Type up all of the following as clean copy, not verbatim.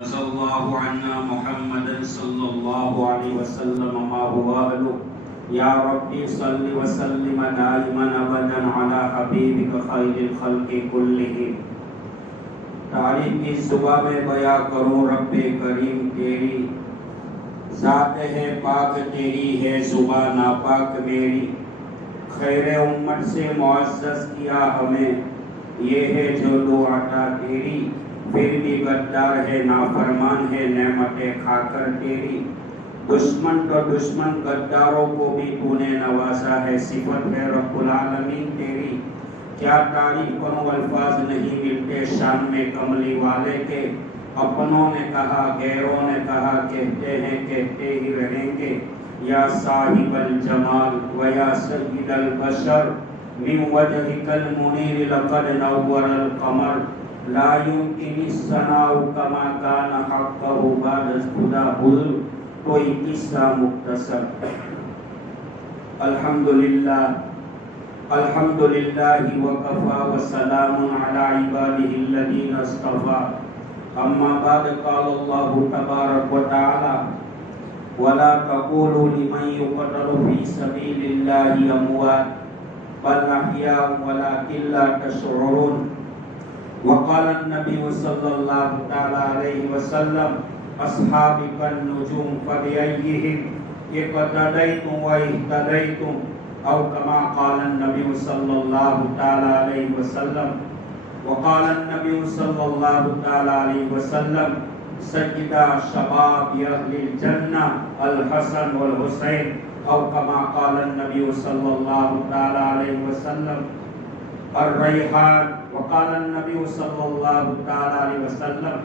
رضى الله عنا محمدا صلى الله عليه وسلم ما هو أهله يا ربي صل وسلم دائما أبدا على حبيبك خير الخلق كلهم. تعریف کی صبح میں بیاں کروں رب کریم تیری، ذات ہے پاک تیری ہے صبح ناپاک میری. خیر امت سے معزز کیا ہمیں، یہ ہے جو دو عطا تیری. پھر بھی غدار ہے نافرمان ہے نعمتیں کھا کر تیری. دشمن تو دشمن غداروں کو بھی تو نے نوازا ہے، صفت ہے رب العالمین تیری. کیا تعریف کروں الفاظ نہیں ملتے شان میں کملی والے کے. اپنوں نے کہا غیروں نے کہا، کہتے ہیں کہتے ہی رہیں گے. یا صاحب الجمال و یا سید البشر من وجهك المنیر لقد نور القمر. لا يمكن الثناء كما كان حقه بعد خدا بول. کوئی قصہ مختصر. الحمدللہ الحمدللہ وکفا وسلام علی عباده الذین اصطفى. اما بعد قال اللہ تبارک وتعالی ولا تقولوا لمن يقتل في سبيل الله اموات بل احیاء ولكن لا تشعرون. وقال النبي صلى الله تعالى عليه وسلم اصحابك النجوم فبأيهم اقتديتم واهتديتم، او كما قال النبي صلى الله تعالى عليه وسلم. وقال النبي صلى الله تعالى عليه وسلم سيدا شباب اهل الجنة الحسن والحسين، او كما قال النبي صلى الله تعالى عليه وسلم الريحان. وقال النبي صلى الله تعالى عليه وسلم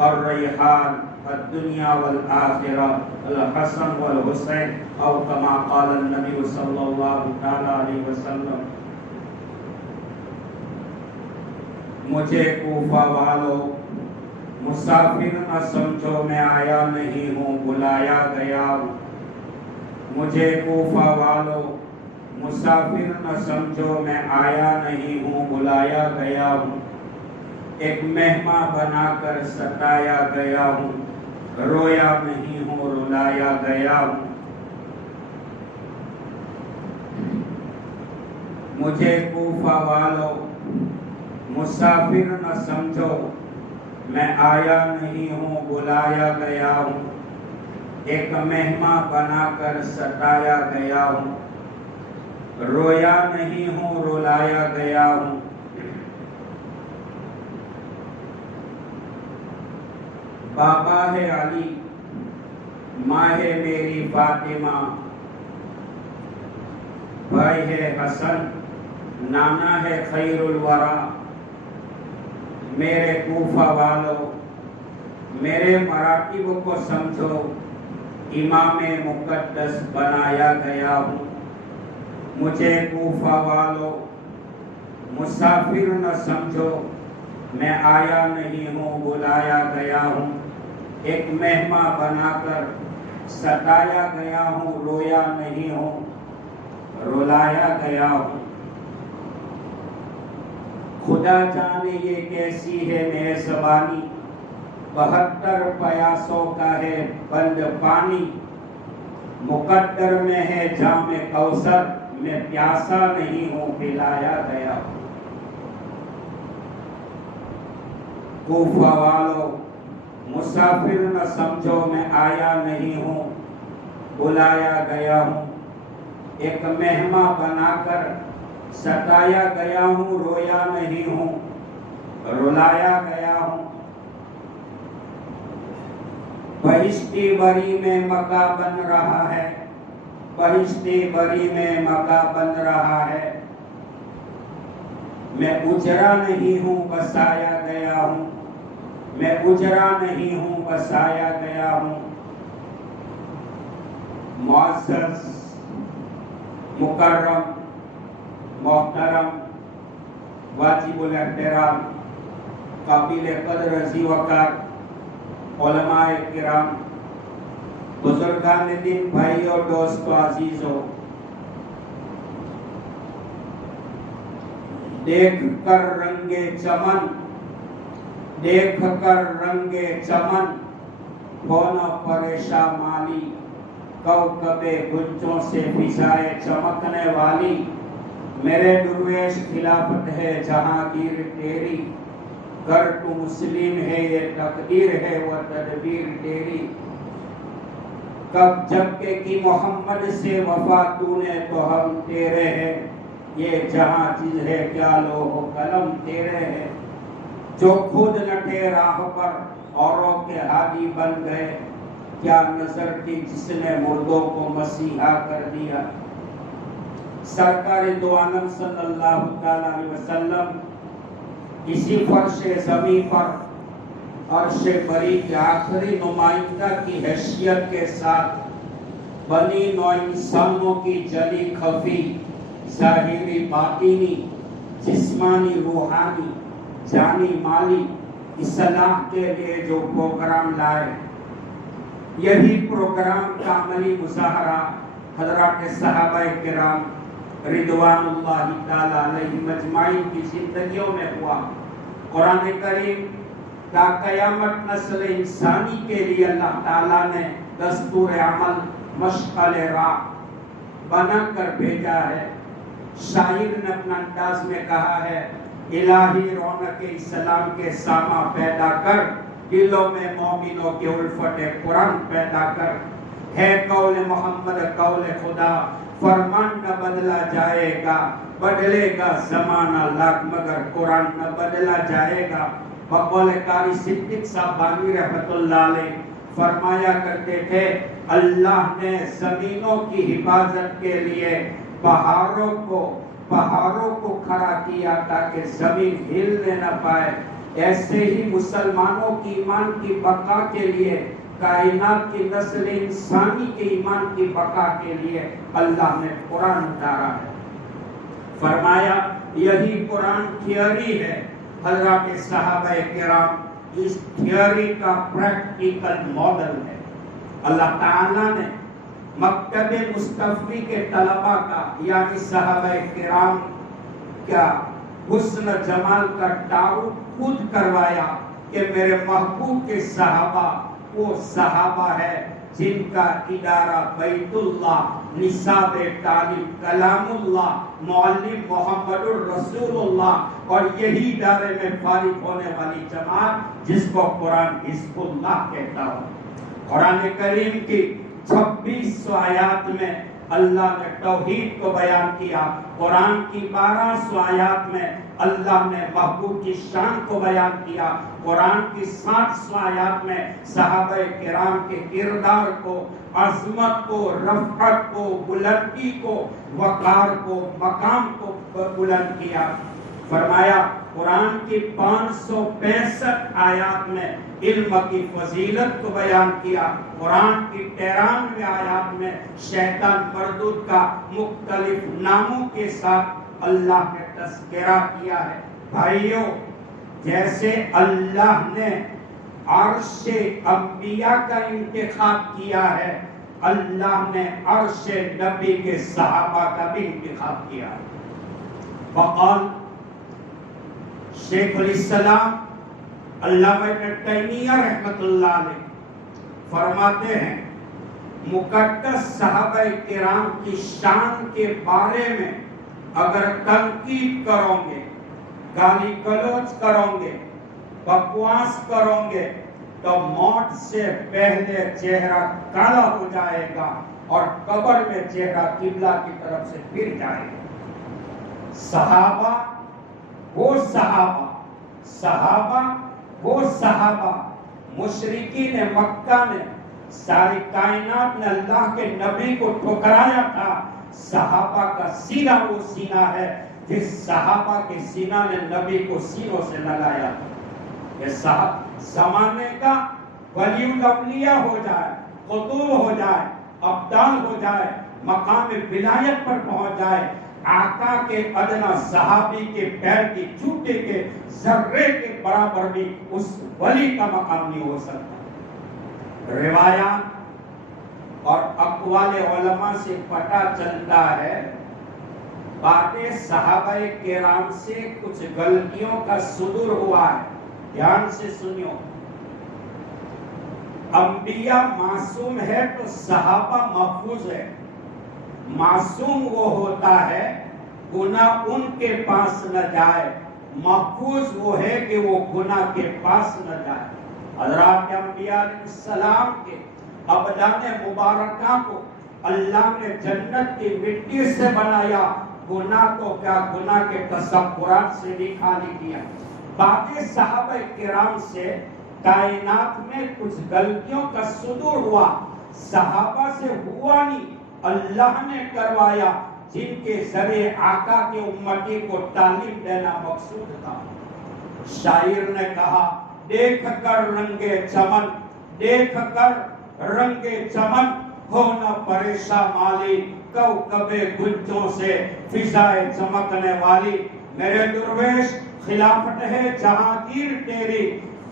الريحان الدنيا والآخرة الحسن والحسين، او كما قال النبي صلى الله تعالى عليه وسلم. مجھے کوفہ والو مسافر نہ سمجھو، میں آیا نہیں ہوں بلایا گیا ہوں. مجھے کوفہ والو مسافر نہ سمجھو، میں آیا نہیں ہوں بلایا گیا ہوں. ایک مہمان بنا کر ستایا گیا ہوں، رویا نہیں ہوں رلایا گیا ہوں. مجھے کوفہ والو مسافر نہ سمجھو، میں آیا نہیں ہوں بلایا گیا ہوں. ایک مہمان بنا کر ستایا گیا ہوں، رویا نہیں ہوں رلایا گیا ہوں. بابا ہے علی، ماں ہے میری فاطمہ، بھائی ہے حسن، نانا ہے خیر الورا. میرے کوفہ والو میرے مراتب کو سمجھو، امام مقدس بنایا گیا ہوں. مجھے کوفہ والو مسافر نہ سمجھو، میں آیا نہیں ہوں بلایا گیا ہوں. ایک مہمان بنا کر ستایا گیا ہوں، رویا نہیں ہوں رلایا گیا ہوں. خدا جانے یہ کیسی ہے میزبانی، 72 پیاسوں کا ہے بند پانی. مقدر میں ہے جام کوثر، میں پیاسا نہیں ہوں پلایا گیا ہوں. کوفہ والو مسافر نہ سمجھو، میں آیا نہیں ہوں بلایا گیا ہوں. ایک مہمان بنا کر ستایا گیا ہوں، رویا نہیں ہوں رلایا گیا ہوں. بہشتی بری میں مکہ بن رہا ہے، بہشتی بری میں مکہ بن رہا ہے. میں اجرا نہیں ہوں بسایا گیا ہوں، میں اجرا نہیں ہوں بسایا گیا ہوں. معزز مکرم محترم واجب الاحترام قابل قدر ذی وقار علماء کرام، بزرگان دین، بھائی اور دوستو عزیزو، دیکھ کر رنگ چمن دیکھ کر رنگ چمن ہونا پریشان مالی، کوكب گنجوں سے فضائے چمکنے والی، میرے درویش خلافت ہے جہانگیر تیری، گر تو مسلم ہے یہ تقدیر ہے وہ تدبیر تیری، کب جب کہ کی محمد سے وفا تو نے تو ہم تیرے ہیں، یہ جہاں چیز ہے کیا لوح و قلم تیرے ہیں، جو خود نٹے راہ پر اوروں کے ہادی بن گئے، کیا نظر تھی جس نے مردوں کو مسیحا کر دیا۔ سرکار دو عالم صلی اللہ علیہ وسلم اسی فرش زمین پر عرش بری کے آخری نمائندہ کی حیثیت کے ساتھ بنی نوع انسانوں کی جلی خفی ظاہری باطنی جسمانی روحانی جانی مالی اصلاح کے لیے جو پروگرام لائے، یہی پروگرام کا عملی مظاہرہ حضرات صحابہ کرام رضوان اللہ تعالی علیہم اجمعین کی زندگیوں میں ہوا۔ قرآن کریم تا قیامت نسل انسانی کے لیے اللہ تعالیٰ نے دستور عمل مشعل راہ بنا کر بھیجا ہے۔ شاعر نے اپنا انداز میں کہا ہے، الہی رونق اسلام کے سامہ پیدا کر، دلوں میں مومنوں کی الفت قرآن پیدا کر، ہے قول محمد قول خدا، فرمان نہ بدلا جائے گا، بدلے گا زمانہ لاکھ مگر قرآن نہ بدلا جائے گا۔ بقول قاری صدیق صاحب بانوی رحمت اللہ علیہ فرمایا کرتے تھے، اللہ نے زمینوں کی حفاظت کے لیے پہاڑوں کو کھڑا کیا تاکہ زمین ہلنے نہ پائے، ایسے ہی مسلمانوں کی ایمان کی بقا کے لیے، کائنات کی نسل انسانی کے ایمان کی بقا کے لیے اللہ نے قرآن اتارا ہے۔ فرمایا یہی قرآن تھیوری ہے۔ حضرات صحابہ کرام اس تھیوری کا پریکٹیکل ماڈل ہے۔ اللہ تعالیٰ نے مکتب مصطفی کے طلبہ کا یعنی صحابہ کرام کا حسن جمال کا تعارف خود کروایا کہ میرے محبوب کے صحابہ وہ صحابہ ہے جن کا ادارہ بیت اللہ، نصاب تعلیم کلام اللہ، معلم محمد الرسول اللہ، اور یہی ادارے میں فارغ ہونے والی جماعت جس کو قرآن حزب اللہ کہتا ہوں۔ قرآن کریم کی 26 آیات میں اللہ نے توحید کو بیان کیا، قرآن کی 12 آیات میں اللہ نے محبوب کی شان کو بیان کیا، قرآن کی 60 آیات میں صحابہ کرام کے کردار کو، عظمت کو، رفعت کو، بلندی کو، وقار کو، مقام کو بلند کیا۔ فرمایا قرآن کی 565 آیات میں علم کی فضیلت کو بیان کیا، قرآن کی 93 آیات میں شیطان مردود کا مختلف ناموں کے ساتھ اللہ نے تذکرہ کیا ہے۔ بھائیوں، جیسے اللہ نے عرش انبیاء کا انتخاب کیا ہے، اللہ نے عرش نبی کے صحابہ کا بھی انتخاب کیا ہے۔ وقال شیخ الاسلام علامہ ابن تیمیہ رحمت اللہ علیہ فرماتے ہیں، مقدس صحابہ کرام کی شان کے بارے میں اگر تنقید کرو گے، گالی گلوچ کرو گے، بکواس کرو گے، تو موت سے پہلے چہرہ کالا ہو جائے گا اور قبر میں چہرہ قبلہ کی طرف سے پھر جائے گا۔ صحابہ وہ صحابہ مشرکین مکہ نے، ساری کائنات نے اللہ کے نبی کو ٹھکرایا تھا۔ صحابہ کا سینہ وہ سینہ ہے جس صحابہ کے سینہ نے نبی کو سینوں سے لگایا تھا۔ یہ زمانے کا ولی الاولیاء ہو جائے، قطب ہو جائے، ابدال ہو جائے، مقام ولایت پر پہنچ جائے، آقا کے ادنا صحابی کے پیر کی جوتے کے ذرے کے برابر بھی اس ولی کا مقام نہیں ہو سکتا۔ روایات اور اقوال علماء سے پتہ چلتا ہے بعد صحابہ کرام سے کچھ غلطیوں کا صدور ہوا ہے۔ دھیان سے سنیو، انبیاء معصوم ہے تو صحابہ محفوظ ہے۔ معصوم وہ ہوتا ہے گناہ ان کے پاس نہ جائے، محفوظ وہ ہے کہ وہ گناہ کے پاس نہ جائے۔ حضرات انبیاء علیہ السلام کے ابدان مبارکہ کو اللہ نے جنت کی مٹی سے بنایا، گناہ کو کیا گناہ کے تصورات سے بھی خالی کیا۔ باقی صحابہ کرام سے کائنات میں کچھ غلطیوں کا صدور ہوا، صحابہ سے ہوا نہیں، اللہ نے کروایا، جن کے ذریعے آقا کے امتی کو تعلیم دینا مقصود تھا۔ شاعر نے کہا، دیکھ کر رنگے چمن، دیکھ کر رنگے چمن، ہو نہ پریشاں مالی، کوکب گنجوں سے فضائے چمکنے والی۔ میرے درویش، خلافت ہے جہانگیر تیری،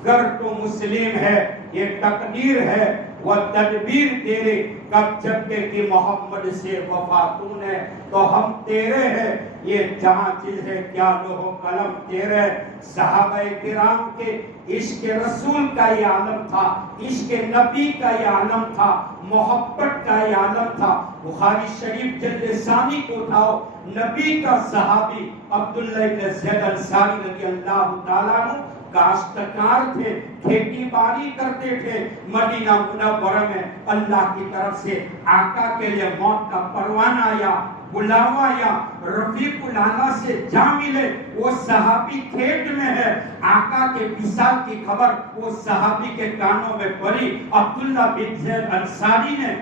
گر تو مسلم ہے یہ تقدیر ہے، وہ تدبیر تیرے، کب جبکہ کی محمد سے وفا تو نے، تو ہم تیرے ہیں، یہ جہاں چیز ہے کیا لوح قلم تیرے۔ صحابہ کرام کے عشق رسول کا یہ عالم تھا، عشق نبی کا یہ عالم تھا، محبت کا یہ عالم تھا۔ بخاری شریف جلد ثانی کو اٹھاؤ، نبی کا صحابی عبداللہ بن زید انصاری رضی اللہ تعالیٰ عنہ کاشتکار تھے، کھیتی باڑی کرتے تھے۔ مدینہ منورہ میں اللہ کی طرف سے آقا کے لیے موت کا پروانہ آیا، بلاوا آیا، رفیق الاعلیٰ سے جا ملے، وہ صحابی کھیت میں ہے، آقا کے وصال کی خبر وہ صحابی کے کانوں میں پڑی۔ عبداللہ بن زید انصاری نے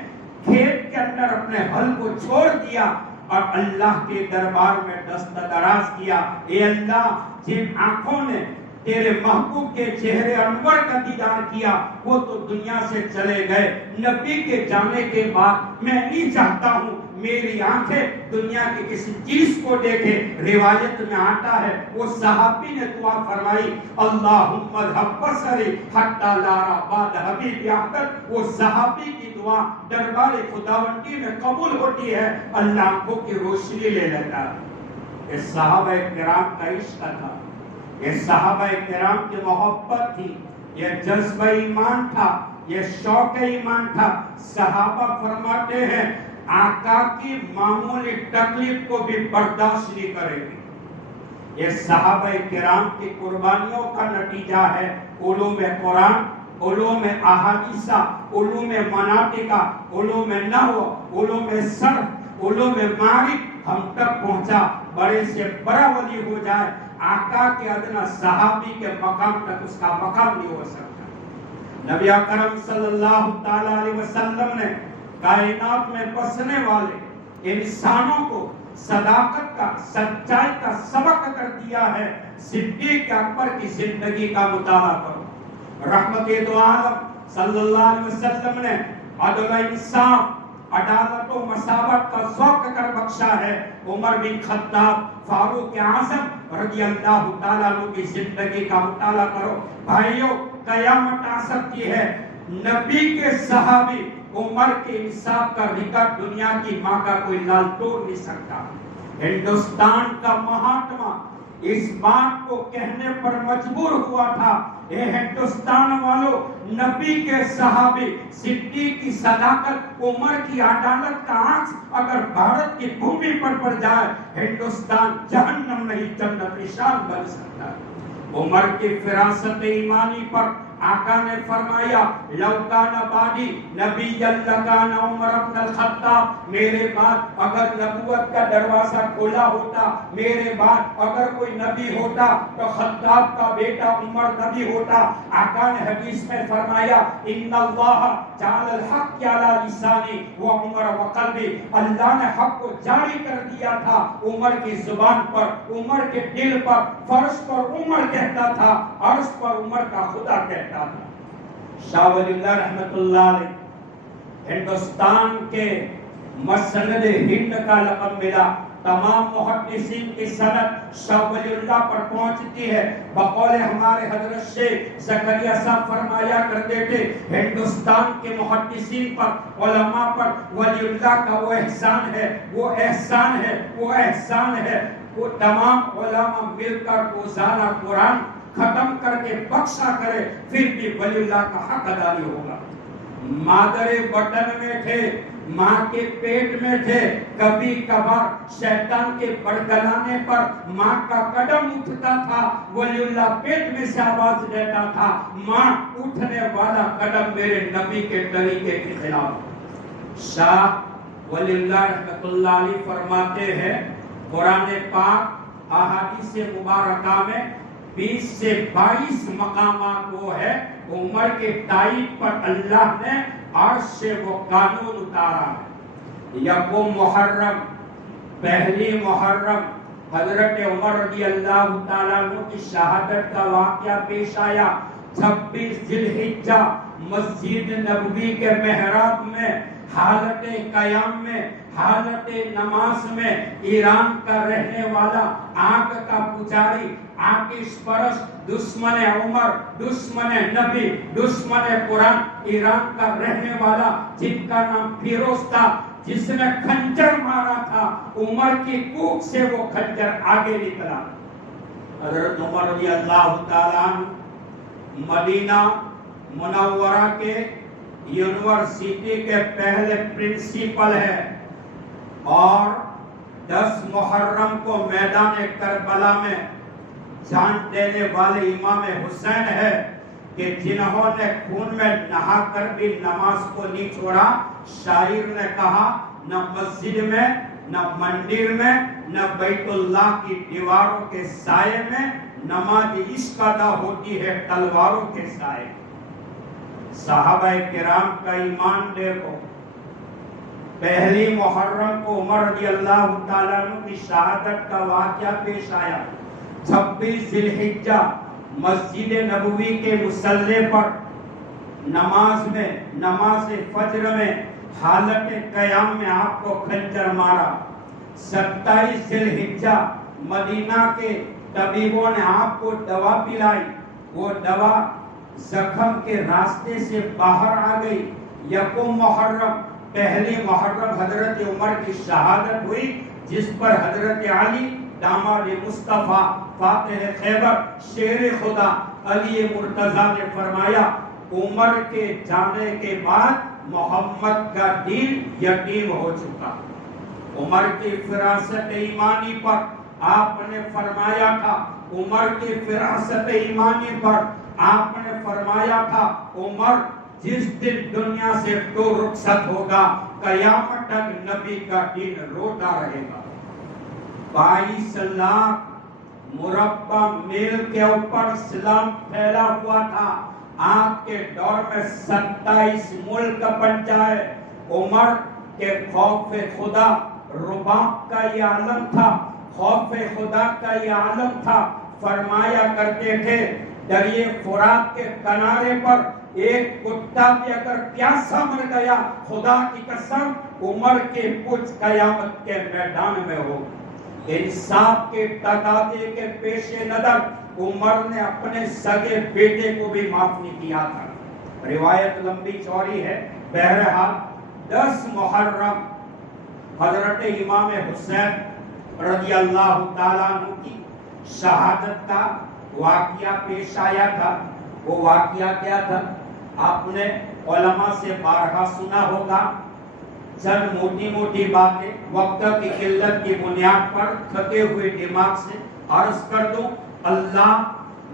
کھیت کے اندر اپنے ہل کو چھوڑ دیا اور اللہ کے دربار میں دست دراز کیا، اے اللہ، جن آنکھوں نے تیرے محبوب کے چہرے انور کا دیدار کیا وہ تو دنیا سے چلے گئے، نبی کے جانے کے بعد میں نہیں چاہتا ہوں میری آنکھیں دنیا کی کسی چیز کو دیکھے۔ روایت میں آتا ہے وہ صحابی نے دعا فرمائی، اللہم اذھب بصری حتی لا ارى بعد حبیبی احمد۔ وہ صحابی کی دعا دربار خداوندی میں قبول ہوتی ہے، اللہ آنکھوں کی روشنی لے لیتا ہے۔ یہ صحابہ کرام کا عشق تھا، یہ صحابہ کرام کی محبت تھی، یہ جذبہ ایمان تھا، یہ شوق ایمان تھا۔ صحابہ فرماتے ہیں آقا کی معمولی تکلیف کو بھی برداشت نہیں کرے گی۔ یہ صحابہ کرام کی قربانیوں کا نتیجہ ہے۔ علوم قرآن، علوم احادیثہ، علوم مناطقہ، علوم نحو، علوم صرف، علوم معارف ہم تک پہنچا۔ بڑے سے بڑا ولی ہو جائے، آقا کے ادنا صحابی کے مقام تک اس کا مقام نہیں ہو سکتا۔ نبی اکرم صلی اللہ تعالی علیہ وسلم نے کائنات میں بسنے والے انسانوں کو صداقت کا، سچائی کا سبق کر دیا ہے۔ صدیق اکبر کی زندگی کا مطالعہ کرو۔ رحمت دو عالم صلی اللہ علیہ وسلم نے عدل انصاف، عدالت و مساوات کا ذوق کر بخشا ہے۔ عمر بن خطاب، فاروق اعظم رضی اللہ تعالیٰ عنہ کی زندگی کا مطالعہ کرو۔ بھائیوں، قیامت آ سکتی ہے، نبی کے صحابی عمر کے انصاف کا ریکارڈ دنیا کی ماں کا کوئی لال توڑ نہیں سکتا۔ ہندوستان کا مہاتما اس بات کو کہنے پر مجبور ہوا تھا، اے ہندوستان والوں، نبی کے صحابی صدیق کی صداقت، عمر کی عدالت کا عکس اگر بھارت کی بھومی پر پڑ جائے، ہندوستان جہنم نہیں جنت نشان بن سکتا ہے۔ عمر کی فراست ایمانی پر آقا نے فرمایا، لو کان بعدی نبی لکان عمر بن الخطاب، میرے بعد اگر نبوت کا دروازہ کھولا ہوتا، میرے بعد اگر کوئی نبی ہوتا تو خطاب کا بیٹا عمر نبی ہوتا۔ آقا نے حدیث میں فرمایا، ان اللہ جعل الحق علی لسانی و عمر و قلبی، اللہ نے حق کو جاری کر دیا تھا عمر کی زبان پر، عمر کے دل پر۔ فرش پر عمر کہتا تھا، عرش پر عمر کا خدا کہتا تھا۔ شاہ ولی اللہ رحمت اللہ علیہ ہندوستان کے مسند ہند کا لقب ملا۔ تمام محدثین کی سند شاہ ولی اللہ پر پہنچتی ہے۔ بقول ہمارے حضرت شیخ زکریا صاحب فرمایا کرتے تھے، ہندوستان کے محدثین پر، علماء پر ولی اللہ کا وہ احسان ہے، وہ احسان ہے، وہ احسان ہے۔ وہ تمام علماء مل کر روزانہ قرآن ختم کر کے بخشا کرے پھر بھی ولی اللہ کا حق ادا نہیں ہوگا۔ مادر بطن میں تھے، ماں کے پیٹ میں تھے، کبھی کبھار شیطان کے بڑگلانے پر ماں کا قدم اٹھتا تھا، ولی اللہ پیٹ میں سے آواز دیتا تھا، ماں اٹھنے والا قدم میرے نبی کے طریقے کے خلاف۔ شاہ ولی اللہ رحمت اللہ علیہ فرماتے ہیں قرآن پاک احادیث مبارکہ میں 20 سے 22 مقامات وہ ہے عمر کے تائید پر اللہ نے عرش سے وہ قانون اتارا ہے۔ یکم محرم، پہلی محرم حضرت عمر رضی اللہ تعالیٰ عنہ کی شہادت کا واقعہ پیش آیا۔ 26 ذی الحجہ مسجد نبوی کے محراب میں حالت قیام میں، حالت نماز میں ایران کا رہنے والا، آگ کا پجاری، آتش پرست، دشمن عمر، دشمن نبی، دشمن قرآن، ایران کا رہنے والا جن کا نام فیروز تھا، جس نے خنجر مارا تھا، عمر کی کوکھ سے وہ خنجر آگے نکلا۔ حضرت عمر رضی اللہ تعالیٰ عنہ مدینہ منورہ کے یونیورسٹی کے پہلے پرنسپل ہے، اور 10 محرم کو میدان کربلا میں جان دینے والے امام حسین ہے کہ جنہوں نے خون میں نہا کر بھی نماز کو نہیں چھوڑا۔ شاعر نے کہا نہ مسجد میں، نہ مندر میں، نہ بیت اللہ کی دیواروں کے سائے میں نماز عشق ادا ہوتی ہے تلواروں کے سائے۔ صحابہ کرام کا ایمان دیکھو، پہلی محرم کو عمر رضی اللہ تعالیٰ عنہ کی شہادت کا واقعہ پیش آیا۔ 26 ذی الحجہ مسجد نبوی کے مصلی پر نماز میں، نماز فجر میں، حالت قیام میں آپ کو خنجر مارا۔ 27 ذی الحجہ مدینہ کے طبیبوں نے آپ کو دوا پلائی، وہ دوا زخم کے راستے سے باہر آ گئی۔ یکم محرم، پہلی محرم حضرت عمر کی شہادت ہوئی، جس پر حضرت علی داماد مصطفیٰ فاتح خیبر شیر خدا علی مرتضیٰ نے فرمایا عمر کے جانے کے بعد محمد کا دین یتیم ہو چکا۔ عمر کی فراست ایمانی پر آپ نے فرمایا تھا، عمر کی فراست ایمانی پر آپ نے فرمایا تھا عمر جس دن دنیا سے تو رخصت ہوگا قیامت تک نبی کا دین روتا رہے گا۔ 22 لاکھ مربع میل کے اوپر اسلام پھیلا ہوا تھا۔ آپ کے دور میں 27 ملک بن جائے۔ عمر کے خوف خدا رباط کا یہ عالم تھا، خوف خدا کا یہ عالم تھا۔ فرمایا کرتے تھے دریائے فرات کے کنارے پر ایک کتا بھی اگر پیاسا مر گیا خدا کی قسم عمر کے پوچھ قیامت کے میدان میں ہو۔ انصاف کے تقاضے کے پیش نظر عمر نے اپنے سگے بیٹے کو بھی معاف نہیں کیا تھا۔ روایت لمبی چوڑی ہے، بہرحال 10 محرم حضرت امام حسین رضی اللہ تعالیٰ عنہ کی شہادت کا واقعہ پیش آیا تھا۔ وہ واقعہ کیا تھا آپ نے علماء سے بارہا سنا ہوگا۔ چند موٹی موٹی باتیں وقت کی قلت کی بنیاد پر تھکے ہوئے دماغ سے عرض کر دوں، اللہ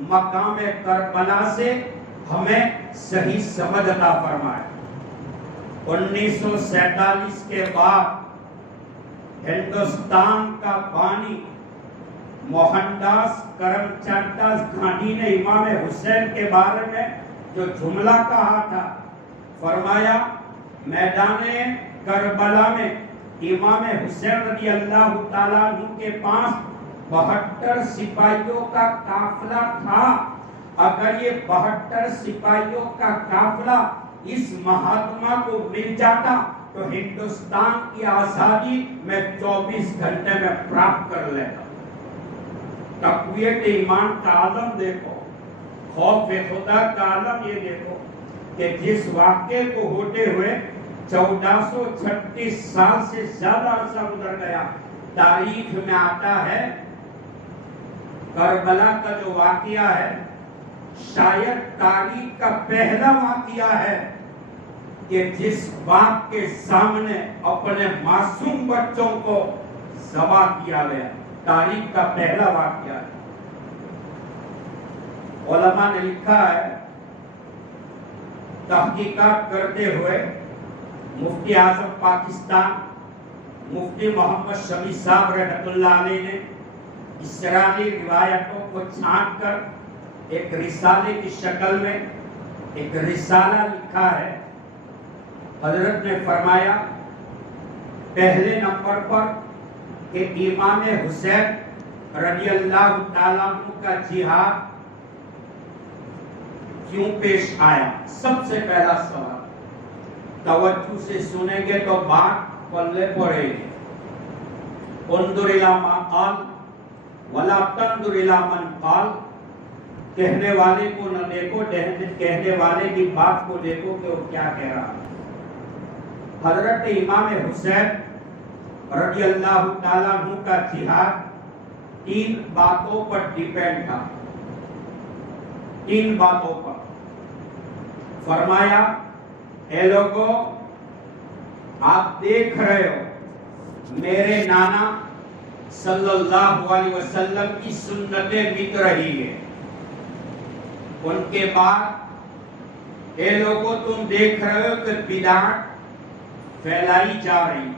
مقام کربلا سے ہمیں صحیح سمجھ عطا فرمائے۔ 1947 کے بعد ہندوستان کا بانی موہن داس کرم چند داس گاندھی نے امام حسین کے بارے میں جو جملہ کہا تھا، فرمایا میدان کربلا میں امام حسین رضی اللہ تعالیٰ عنہ کے پاس 72 سپاہیوں کا قافلہ تھا۔ اگر یہ 72 سپاہیوں کا قافلہ اس مہاتما کو مل جاتا تو ہندوستان کی آزادی میں 24 گھنٹے میں پراپت کر لیتا۔ تقویت ایمان کا عالم دیکھو، خوف خدا کا عالم یہ دیکھو کہ جس واقعے کو ہوتے ہوئے 1436 سال سے زیادہ عرصہ گزر گیا، تاریخ میں آتا ہے کربلا کا جو واقعہ ہے شاید تاریخ کا پہلا واقعہ ہے کہ جس باپ کے سامنے اپنے معصوم بچوں کو ذبح کیا گیا، تاریخ کا پہلا واقعہ ہے۔ علماء نے لکھا ہے، تحقیقات کرتے ہوئے مفتی اعظم پاکستان مفتی محمد شفیع صاحب رحمۃ اللہ علیہ نے اسرائیلی روایتوں کو چھانٹ کر ایک رسالے کی شکل میں ایک رسالہ لکھا ہے۔ حضرت نے فرمایا پہلے نمبر پر کہ امام حسین رضی اللہ تعالیٰ عنہ کا جہاد کیوں پیش آیا؟ سب سے پہلا سوال توجہ سے سنیں گے تو بات پلے پڑے گی۔ انظر الی ما قال ولا تنظر الی من قال، کہنے والے کو نہ دیکھو، کہنے والے کی بات کو دیکھو کہ وہ کیا کہہ رہا ہے۔ حضرت امام حسین رضی اللہ تعالیٰ عنہ کا جہاد 3 باتوں پر ڈیپینڈ تھا، 3 باتوں پر۔ فرمایا اے لوگوں، آپ دیکھ رہے ہو میرے نانا صلی اللہ علیہ وسلم کی سنتیں مٹ رہی ہے۔ ان کے بعد اے لوگوں تم دیکھ رہے ہو کہ بدعت پھیلائی جا رہی۔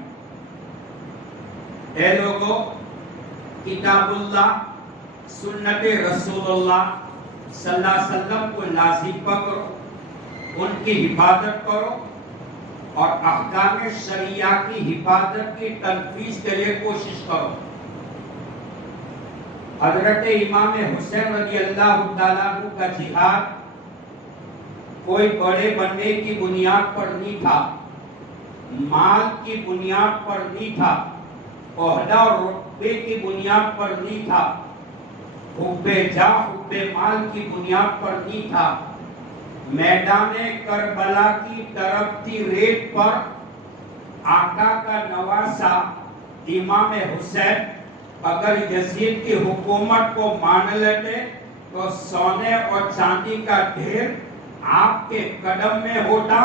اے لوگوں کتاب اللہ سنت رسول اللہ صلی اللہ علیہ وسلم کو لازم پکڑو، ان کی حفاظت کرو اور احکام شریعہ کی حفاظت کی تنفیذ کے لیے کوشش کرو۔ حضرت امام حسین رضی اللہ تعالیٰ عنہ کا جہاد کوئی بڑے بننے کی بنیاد پر نہیں تھا، مال کی بنیاد پر نہیں تھا، عہدہ اور رتبے کی بنیاد پر نہیں تھا، حب جاہ حب مال کی بنیاد پر نہیں تھا۔ میدان کربلا کی تڑپتی ریت پر آقا کا نواسا امام حسین اگر یزید کی حکومت کو مان لیتے تو سونے اور چاندی کا ڈھیر آپ کے قدم میں ہوتا۔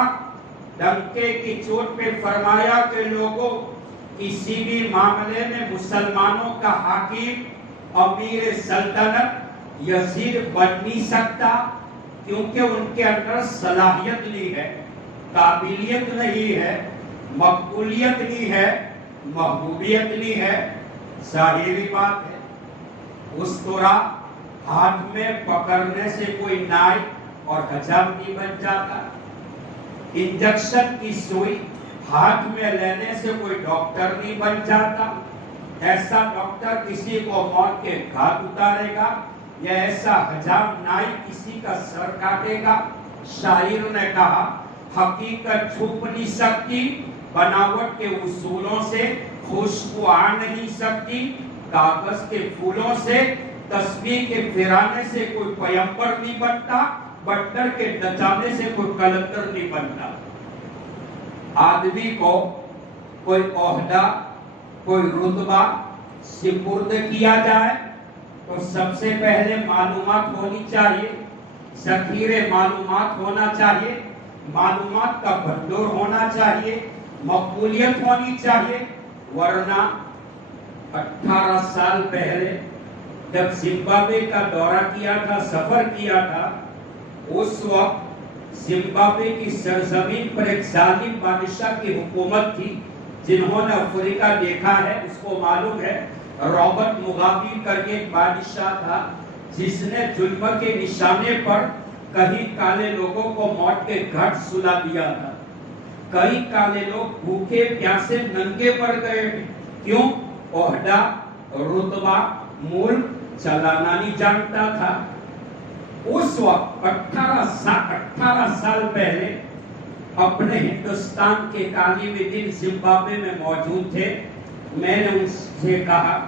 ڈنکے کی چوٹ پہ فرمایا کہ لوگوں کسی بھی معاملے میں مسلمانوں کا حاکم امیر سلطنت یزید بن نہیں سکتا، کیونکہ ان کے اندر صلاحیت نہیں ہے، قابلیت نہیں ہے، مقبولیت نہیں ہے، محبوبیت نہیں ہے۔ ظاہری بات ہے، اس طرح ہاتھ میں پکڑنے سے کوئی نائی اور حجام نہیں بن جاتا، انجیکشن کی سوئی ہاتھ میں لینے سے کوئی ڈاکٹر نہیں بن جاتا۔ ایسا ڈاکٹر کسی کو موت کے گھاٹ اتارے گا یا ایسا حجام نائی کسی کا سر کاٹے گا۔ شاعر نے کہا حقیقت چھپ نہیں سکتی، بناوٹ کے اصولوں سے خوشبو آ نہیں سکتی، کاغذ کے پھولوں سے تسبیح کے پھرانے سے کوئی پیمبر نہیں بنتا، بٹر کے نچانے سے کوئی کلندر نہیں بنتا۔ آدمی کو کوئی عہدہ کوئی رتبہ سپرد کیا جائے تو سب سے پہلے معلومات ہونی چاہیے، ذخیرے معلومات ہونا چاہیے، معلومات کا بھنڈور ہونا چاہیے، مقبولیت ہونی چاہیے۔ ورنہ 18 سال پہلے جب زمبابوے کا دورہ کیا تھا، سفر کیا تھا، اس وقت زمبابوے کی سرزمین پر ایک ظالم بادشاہ کی حکومت تھی۔ جنہوں نے افریقہ دیکھا ہے اس کو معلوم ہے، رابرٹ مغابی کر کے ایک بادشاہ تھا جس نے ظلم کے نشانے پر کئی کالے لوگوں کو موت کے گھاٹ سلا دیا تھا۔ کئی کالے لوگ بھوکے پیاسے ننگے پڑ گئے۔ کیوں؟ عہدہ رتبہ ملک چلانا نہیں جانتا تھا۔ اس وقت 18 سال پہلے اپنے ہندوستان کے کالم دن زمبابوے میں موجود تھے۔ میں نے ان سے کہا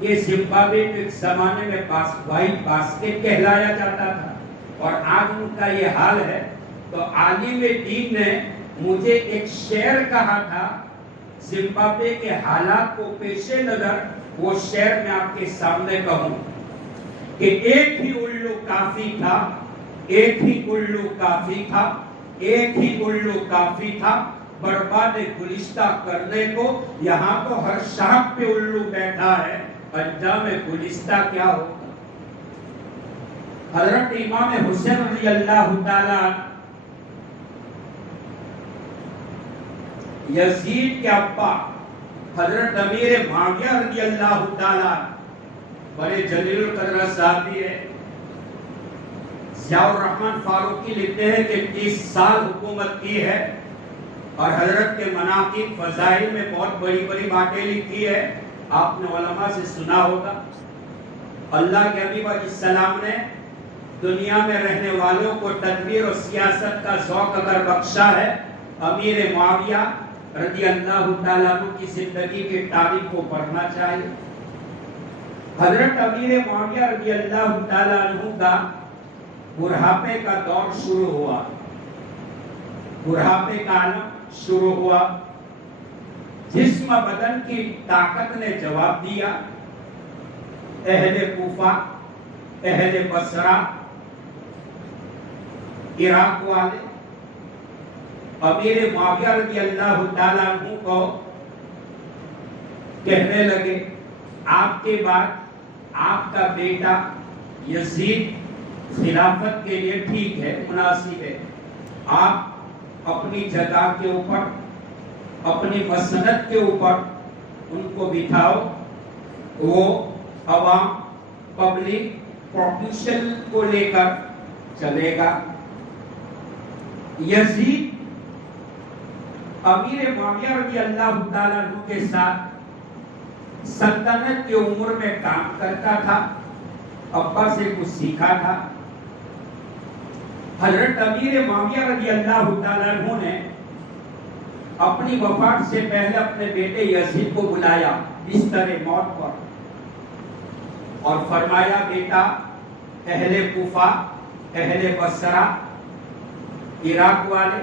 یہ زمبابوے ایک زمانے میں وائٹ باسکٹ کہلایا جاتا تھا اور آج ان کا یہ حال ہے۔ تو عالم دین نے مجھے ایک شعر کہا تھا، زمبابوے کے حالات کو پیش نظر وہ شعر میں آپ کے سامنے کہوں کہ ایک ہی الو کافی تھا ایک ہی الو کافی تھا، ایک ہی الو کافی تھا برباد گلستہ کرنے کو۔ یہاں تو ہر شاخ پہ الو بیٹھا ہے، انجام گلستہ کیا ہوگا؟ حضرت امام حسین رضی اللہ تعالیٰ یزید کے ابا حضرت امیر معاویہ رضی اللہ تعالیٰ بڑے جلیل القدر صحابی ہے۔ ضیاء الرحمن فاروقی لکھتے ہیں کہ 30 سال حکومت کی ہے اور حضرت کے مناقب فضائل میں بہت بڑی بڑی باتیں لکھی ہے، آپ نے علماء سے سنا ہوگا۔ اللہ کے حبیب علیہ السلام نے دنیا میں رہنے والوں کو تدبیر اور سیاست کا ذوق اگر بخشا ہے، امیر معاویہ رضی اللہ تعالیٰ عنہ کی زندگی کے تاریخ کو پڑھنا چاہیے۔ حضرت امیر معاویہ رضی اللہ تعالیٰ عنہ کا بڑھاپے کا دور شروع ہوا، بڑھاپے کا عالم شروع ہوا۔ جسم بدن کی طاقت نے جواب دیا۔ اہل کوفہ، اہل بصرہ، عراق والے امیر معاویہ رضی اللہ تعالیٰ عنہ کو کہنے لگے آپ کے بعد آپ کا بیٹا یزید خلافت کے لیے ٹھیک ہے، مناسب ہے، آپ اپنی جگہ کے اوپر، اپنی مسند کے اوپر ان کو بٹھاؤ، وہ عوام پبلک پروفیشن کو لے کر چلے گا۔ یزید امیر معاویہ رضی اللہ تعالیٰ عنہ کے ساتھ سلطنت کی امور میں کام کرتا تھا، ابا سے کچھ سیکھا تھا۔ حضرت امیر معاویہ رضی اللہ تعالیٰ عنہ نے اپنی وفات سے پہلے اپنے بیٹے یزید کو بلایا بستر موت پر اور فرمایا بیٹا اہل کوفہ، اہل بصرہ، عراق والے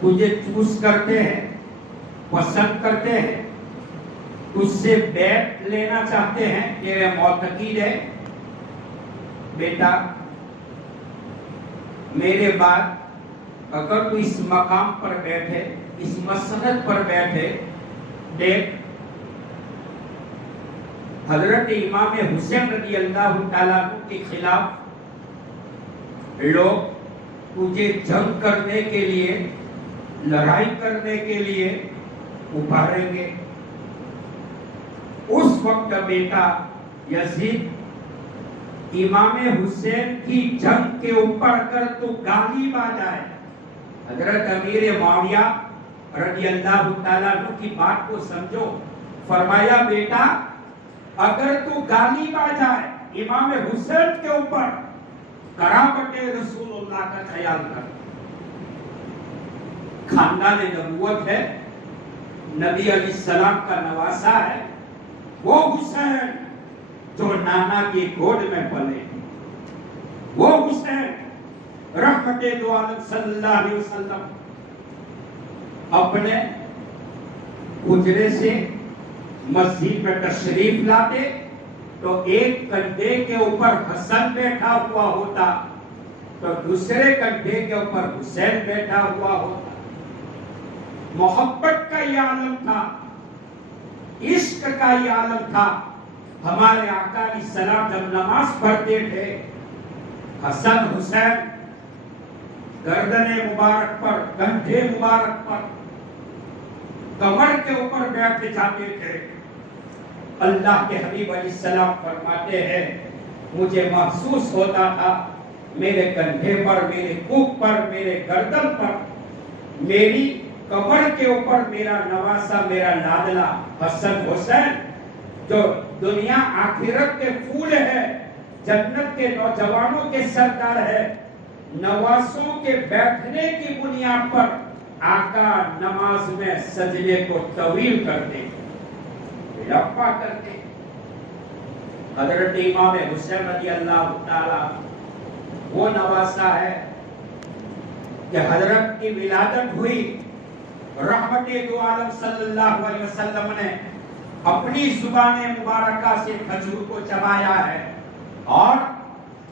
تجھے چوز کرتے ہیں، پسند کرتے ہیں، تجھ سے بیعت لینا چاہتے ہیں، تیرے معتقد ہے بیٹا میرے بعد اگر تو اس مقام پر بیٹھے، اس مسند پر بیٹھے، دیکھ حضرت امام حسین رضی اللہ تعالیٰ عنہ کے خلاف لوگ تجھے جنگ کرنے کے لیے، لڑائی کرنے کے لیے ابھاریں گے۔ اس وقت بیٹا یزید امام حسین کی جنگ کے اوپر اگر تو غالب آ جائے، حضرت امیر معاویہ رضی اللہ تعالیٰ عنہ کی بات کو سمجھو، فرمایا بیٹا اگر تو غالب آ جائے امام حسین کے اوپر، قرابت رسول اللہ کا خیال کر۔ خاندان نبوت ہے، نبی علیہ السلام کا نواسا ہے، وہ حسین جو نانا کی گود میں پلے، وہ حسین رحمت دو عالم صلی اللہ علیہ وسلم اپنے حجرے سے مسجد میں تشریف لاتے تو ایک کندھے کے اوپر حسن بیٹھا ہوا ہوتا تو دوسرے کندھے کے اوپر حسین بیٹھا ہوا ہوتا۔ محبت کا یہ عالم تھا، عشق کا یہ عالم تھا۔ ہمارے آقا علیہ السلام جب نماز پڑھتے تھے، حسن حسین گردن مبارک پر، کندھے مبارک پر، کمر کے اوپر بیٹھ جاتے تھے۔ اللہ کے حبیب علیہ السلام فرماتے ہیں مجھے محسوس ہوتا تھا میرے کندھے پر، میرے کوکھ پر، میرے گردن پر، میری کمر کے اوپر میرا نواسا، میرا لادلا حسن حسین جو دنیا آخرت کے پھول ہے، جنت کے نوجوانوں کے سردار ہے، نواسوں کے بیٹھنے کی بنیاد پر آقا نماز میں سجدے کو طویل کرتے، لمبا کرتے۔ حضرت امام حسین رضی اللہ تعالی وہ نواسا ہے کہ حضرت کی ولادت ہوئی، رحمت دو عالم صلی اللہ علیہ وسلم نے اپنی زبان مبارکہ سے کھجور کو چبایا ہے اور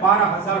12,000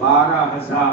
12,000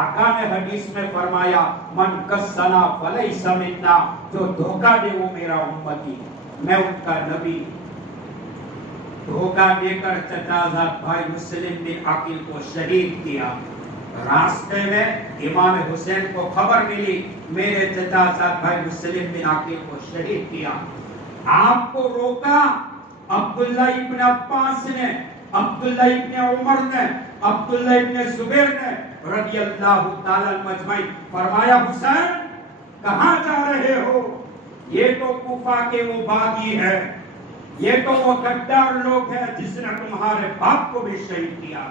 آقا نے حدیث میں فرمایا من کسنا فلیس منا، جو دھوکہ دے وہ میرا امتی، میں ان کا نبی۔ دھوکہ دے کر چچازاد بھائی مسلم بن عقیل کو شہید کیا۔ راستے میں امام حسین کو خبر ملی میرے چچازاد بھائی مسلم بن عقیل کو شہید کیا۔ آپ کو روکا عبداللہ ابن عباس نے، عبداللہ ابن عمر نے، عبداللہ ابن زبیر نے رضی اللہ تعالی مجمعین، فرمایا حسین کہاں جا رہے ہو؟ یہ تو کوفہ کے وہ باغی ہے، یہ تو وہ غدار لوگ ہیں جس نے تمہارے باپ کو بھی شہید کیا۔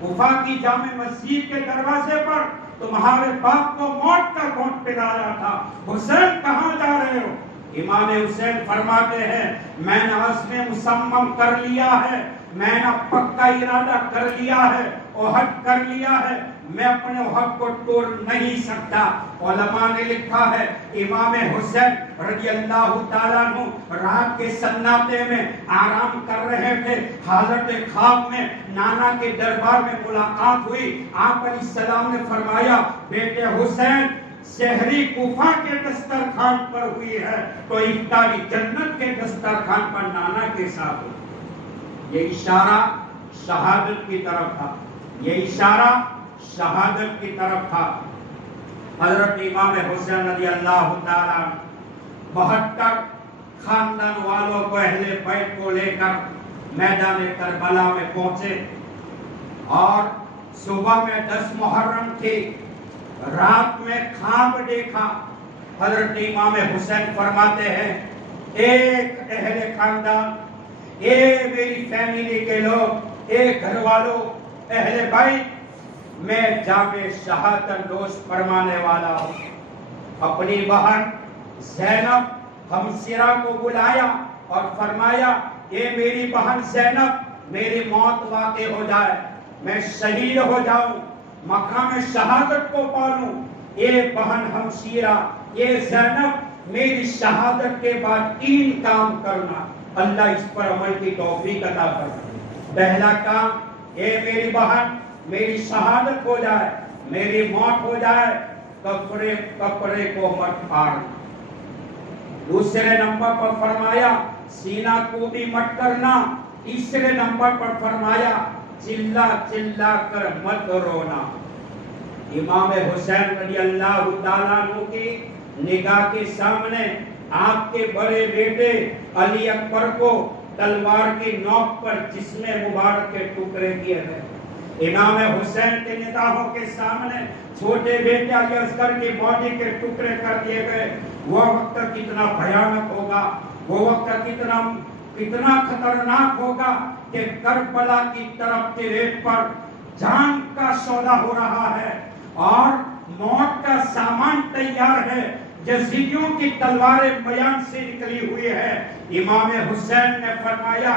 کوفہ کی جامع مسجد کے دروازے پر تمہارے باپ کو موت کا گھونٹ پلایا تھا، حسین کہاں جا رہے ہو؟ امام حسین فرماتے ہیں میں نے عزم مصمم کر لیا ہے، میں نے پکا ارادہ کر لیا ہے، عہد کر لیا ہے، میں اپنے عہد کو توڑ نہیں سکتا۔ علماء نے لکھا ہے امام حسین رضی اللہ تعالیٰ عنہ رات کے سناٹے میں آرام کر رہے تھے، حالت خواب میں نانا کے دربار میں ملاقات ہوئی۔ آپ علیہ السلام نے فرمایا بیٹے حسین سحری کوفہ کے دسترخوان پر ہوئی ہے تو افطاری جنت کے دسترخوان پر نانا کے ساتھ ہوئی۔ یہ اشارہ شہادت کی طرف تھا، یہ اشارہ شہادت کی طرف تھا۔ حضرت امام حسین رضی اللہ تعالیٰ 72 خاندان والوں کو اہل بیت کو لے کر میدان کربلا میں پہنچے اور صبح میں 10 محرم تھی، رات میں خواب دیکھا۔ حضرت امام حسین فرماتے ہیں ایک اہل خاندان، اے میری فیملی کے لوگ، اے گھر والوں، اہل بیت، میں جامع شہادت نوش فرمانے والا ہوں۔ اپنی بہن زینب ہمسرا کو بلایا اور فرمایا اے میری بہن زینب میری موت واقع ہو جائے، میں شہید ہو جاؤں، مقام شہادت کو پالوں، اے بہن ہمشیرہ، اے زینب میری شہادت کے بعد 3 کام کرنا، اللہ اس پر عمل کی توفیق عطا فرمائے۔ پہلا کام، اے میری بہن میری شہادت ہو جائے، میری موت ہو جائے، کپڑے کو مت پھاڑنا۔ دوسرے نمبر پر فرمایا سینہ کو بھی مت کرنا۔ تیسرے نمبر پر فرمایا چلا چلا کر مت رونا۔ امام حسین رضی اللہ تعالیٰ عنہ کی نگاہ کے سامنے آپ کے بڑے بیٹے علی اکبر کو تلوار کی نوک پر جسم مبارک کے ٹکڑے کیے گئے۔ امام حسین کے نگاہوں کے سامنے چھوٹے بیٹے علی اصغر کی باڈی کے ٹکڑے کر دیے گئے۔ وہ وقت کتنا بھیانک ہوگا، وہ وقت کتنا خطرناک ہوگا کہ کربلا کی طرف کے ریت پر جان کا سودا ہو رہا ہے اور موت کا سامان تیار ہے، یزیدیوں کی تلواریں میدان سے نکلی ہوئی ہے۔ امام حسین نے فرمایا